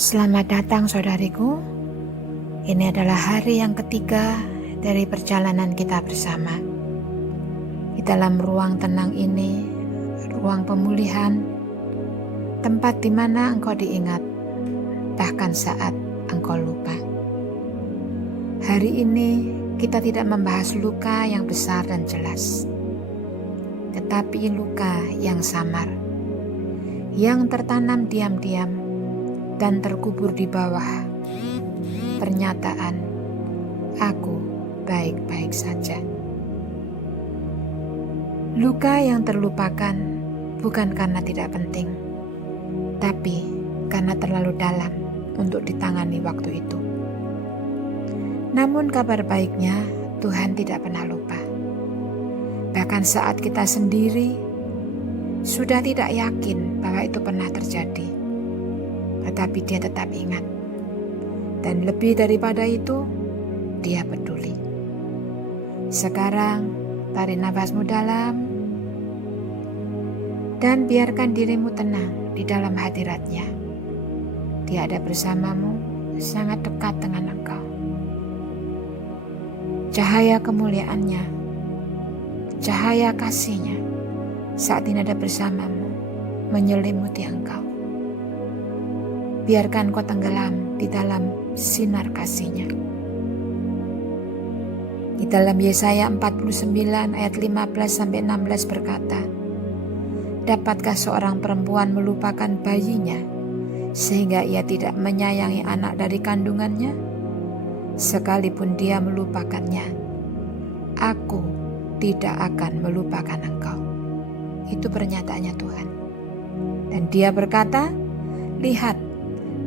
Selamat datang saudariku. Ini adalah hari yang ketiga dari perjalanan kita bersama. Di dalam ruang tenang ini, ruang pemulihan, tempat di mana engkau diingat, bahkan saat engkau lupa. Hari ini kita tidak membahas luka yang besar dan jelas, tetapi luka yang samar, yang tertanam diam-diam dan terkubur di bawah pernyataan, "Aku baik-baik saja." Luka yang terlupakan bukan karena tidak penting, tapi karena terlalu dalam untuk ditangani waktu itu. Namun kabar baiknya, Tuhan tidak pernah lupa. Bahkan saat kita sendiri sudah tidak yakin bahwa itu pernah terjadi, tetapi Dia tetap ingat. Dan lebih daripada itu, Dia peduli. Sekarang, tarik nafasmu dalam dan biarkan dirimu tenang di dalam hadirat-Nya. Dia ada bersamamu, sangat dekat dengan engkau. Cahaya kemuliaan-Nya, cahaya kasih-Nya saat ini ada bersamamu, menyelimuti engkau. Biarkan kau tenggelam di dalam sinar kasih-Nya. Di dalam Yesaya 49 ayat 15-16 berkata, "Dapatkah seorang perempuan melupakan bayinya sehingga ia tidak menyayangi anak dari kandungannya? Sekalipun dia melupakannya, Aku tidak akan melupakan engkau." Itu pernyataannya Tuhan. Dan Dia berkata, "Lihat,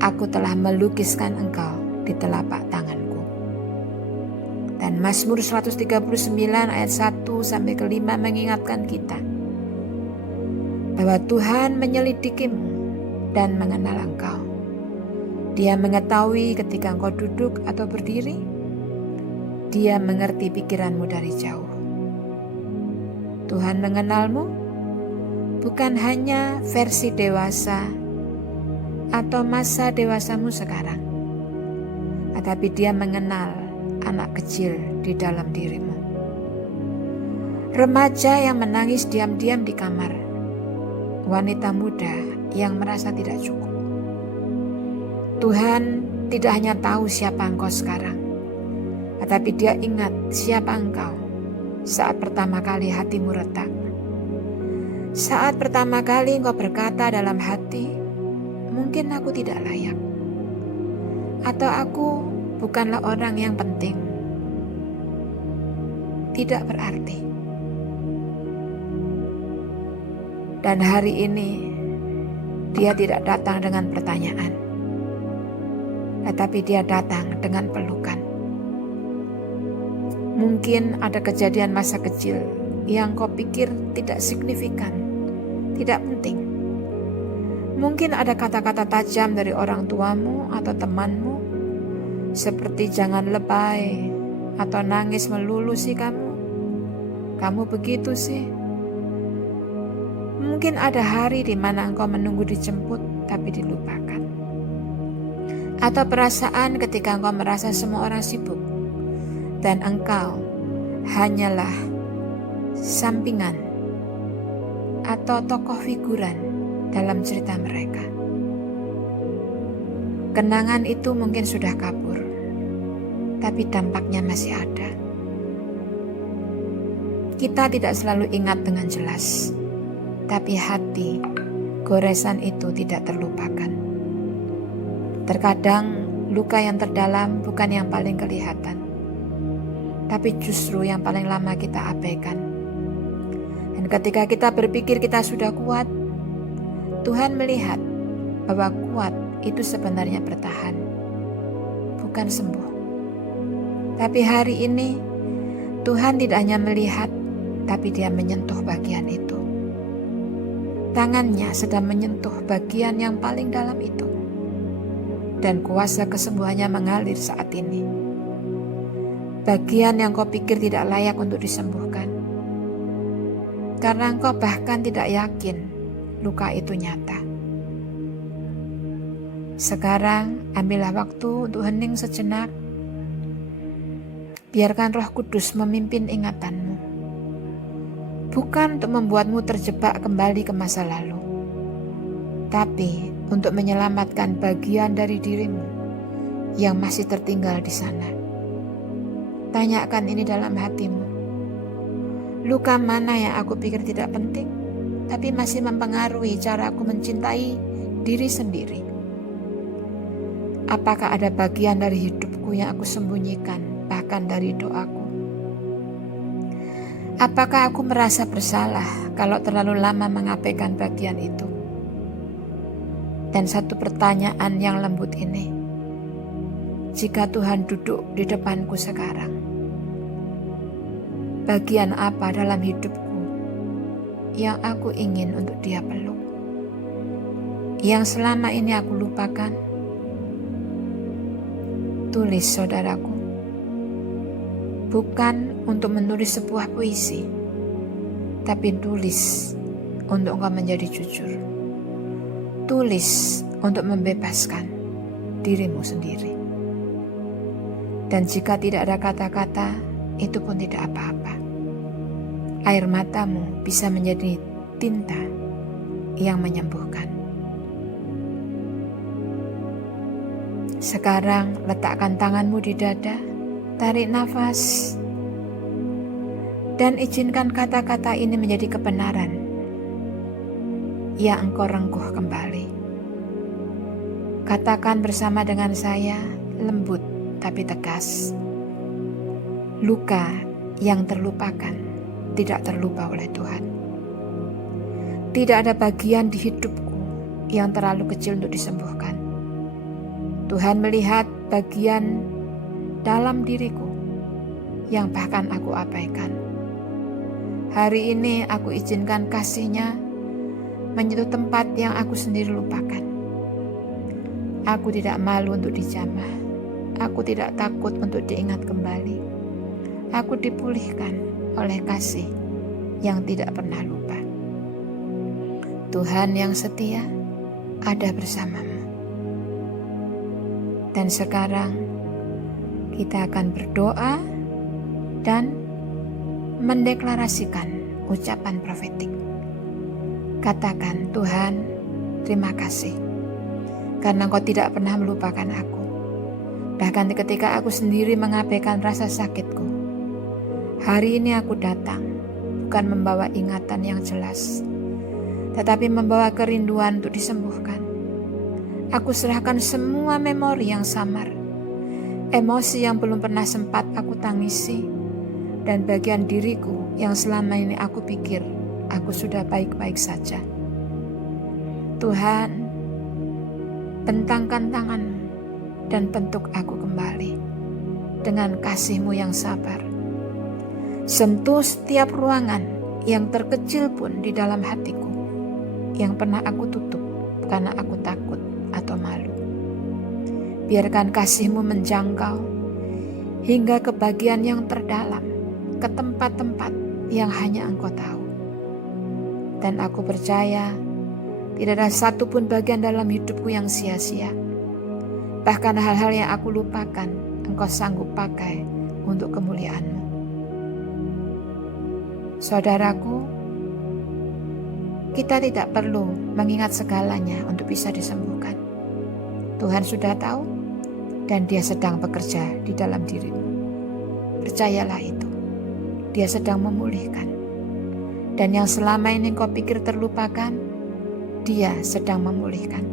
Aku telah melukiskan engkau di telapak tanganku." Dan Mazmur 139 ayat 1-5 mengingatkan kita bahwa Tuhan menyelidikimu dan mengenal engkau. Dia mengetahui ketika engkau duduk atau berdiri. Dia mengerti pikiranmu dari jauh. Tuhan mengenalmu bukan hanya versi dewasa atau masa dewasamu sekarang, tetapi Dia mengenal anak kecil di dalam dirimu. Remaja yang menangis diam-diam di kamar, wanita muda yang merasa tidak cukup. Tuhan tidak hanya tahu siapa engkau sekarang, tetapi Dia ingat siapa engkau saat pertama kali hatimu retak. Saat pertama kali engkau berkata dalam hati, "Mungkin aku tidak layak," atau "Aku bukanlah orang yang penting." Tidak berarti. Dan hari ini Dia tidak datang dengan pertanyaan, tetapi Dia datang dengan pelukan. Mungkin ada kejadian masa kecil yang kau pikir tidak signifikan, tidak penting. Mungkin ada kata-kata tajam dari orang tuamu atau temanmu, seperti "Jangan lebay" atau "Nangis melulu sih kamu. Kamu begitu sih." Mungkin ada hari di mana engkau menunggu dijemput tapi dilupakan. Atau perasaan ketika engkau merasa semua orang sibuk dan engkau hanyalah sampingan atau tokoh figuran dalam cerita mereka. Kenangan itu mungkin sudah kabur, tapi dampaknya masih ada. Kita tidak selalu ingat dengan jelas, tapi hati goresan itu tidak terlupakan. Terkadang luka yang terdalam bukan yang paling kelihatan, tapi justru yang paling lama kita abaikan. Dan ketika kita berpikir kita sudah kuat, Tuhan melihat bahwa kuat itu sebenarnya bertahan, bukan sembuh. Tapi hari ini Tuhan tidak hanya melihat, tapi Dia menyentuh bagian itu. Tangannya sedang menyentuh bagian yang paling dalam itu. Dan kuasa kesembuhannya mengalir saat ini. Bagian yang kau pikir tidak layak untuk disembuhkan, karena engkau bahkan tidak yakin luka itu nyata. Sekarang ambillah waktu untuk hening sejenak. Biarkan Roh Kudus memimpin ingatanmu. Bukan untuk membuatmu terjebak kembali ke masa lalu, tapi untuk menyelamatkan bagian dari dirimu yang masih tertinggal di sana. Tanyakan ini dalam hatimu. Luka mana yang aku pikir tidak penting, tapi masih mempengaruhi cara aku mencintai diri sendiri? Apakah ada bagian dari hidupku yang aku sembunyikan, bahkan dari doaku? Apakah aku merasa bersalah kalau terlalu lama mengabaikan bagian itu? Dan satu pertanyaan yang lembut ini, jika Tuhan duduk di depanku sekarang, bagian apa dalam hidupku yang aku ingin untuk Dia peluk? Yang selama ini aku lupakan? Tulis, saudaraku. Bukan untuk menulis sebuah puisi, tapi tulis untuk engkau menjadi jujur. Tulis untuk membebaskan dirimu sendiri. Dan jika tidak ada kata-kata, itu pun tidak apa-apa. Air matamu bisa menjadi tinta yang menyembuhkan. Sekarang letakkan tanganmu di dada, tarik nafas, dan izinkan kata-kata ini menjadi kebenaran yang engkau rengkuh kembali. Katakan bersama dengan saya, lembut tapi tegas. Luka yang terlupakan tidak terlupa oleh Tuhan. Tidak ada bagian di hidupku yang terlalu kecil untuk disembuhkan. Tuhan melihat bagian dalam diriku yang bahkan aku abaikan. Hari ini aku izinkan kasih-Nya menyentuh tempat yang aku sendiri lupakan. Aku tidak malu untuk dijamah. Aku tidak takut untuk diingat kembali. Aku dipulihkan oleh kasih yang tidak pernah lupa. Tuhan yang setia ada bersamamu. Dan sekarang kita akan berdoa dan mendeklarasikan ucapan profetik. Katakan, Tuhan, terima kasih karena Engkau tidak pernah melupakan aku. Bahkan ketika aku sendiri mengabaikan rasa sakitku, hari ini aku datang bukan membawa ingatan yang jelas, tetapi membawa kerinduan untuk disembuhkan. Aku serahkan semua memori yang samar, emosi yang belum pernah sempat aku tangisi, dan bagian diriku yang selama ini aku pikir aku sudah baik-baik saja. Tuhan, bentangkan tangan-Mu dan bentuk aku kembali dengan kasih-Mu yang sabar. Sentuh setiap ruangan yang terkecil pun di dalam hatiku yang pernah aku tutup karena aku takut atau malu. Biarkan kasih-Mu menjangkau hingga ke bagian yang terdalam, ke tempat-tempat yang hanya Engkau tahu. Dan aku percaya tidak ada satupun bagian dalam hidupku yang sia-sia. Bahkan hal-hal yang aku lupakan, Engkau sanggup pakai untuk kemuliaan-Mu. Saudaraku, kita tidak perlu mengingat segalanya untuk bisa disembuhkan. Tuhan sudah tahu dan Dia sedang bekerja di dalam dirimu. Percayalah itu. Dia sedang memulihkan. Dan yang selama ini kau pikir terlupakan, Dia sedang memulihkan.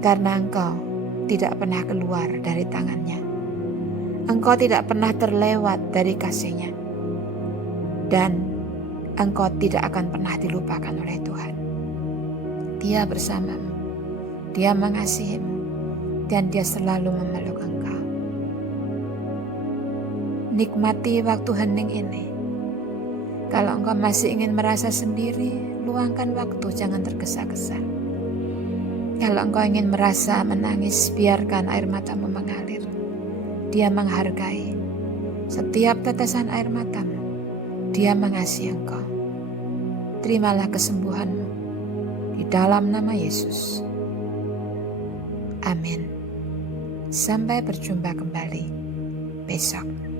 Karena engkau tidak pernah keluar dari tangan-Nya. Engkau tidak pernah terlewat dari kasih-Nya. Dan engkau tidak akan pernah dilupakan oleh Tuhan. Dia bersamamu, Dia mengasihimu, dan Dia selalu memeluk engkau. Nikmati waktu hening ini. Kalau engkau masih ingin merasa sendiri, luangkan waktu, jangan tergesa-gesa. Kalau engkau ingin merasa menangis, biarkan air matamu mengalir. Dia menghargai setiap tetesan air matamu. Dia mengasihi engkau. Terimalah kesembuhanmu di dalam nama Yesus. Amin. Sampai berjumpa kembali besok.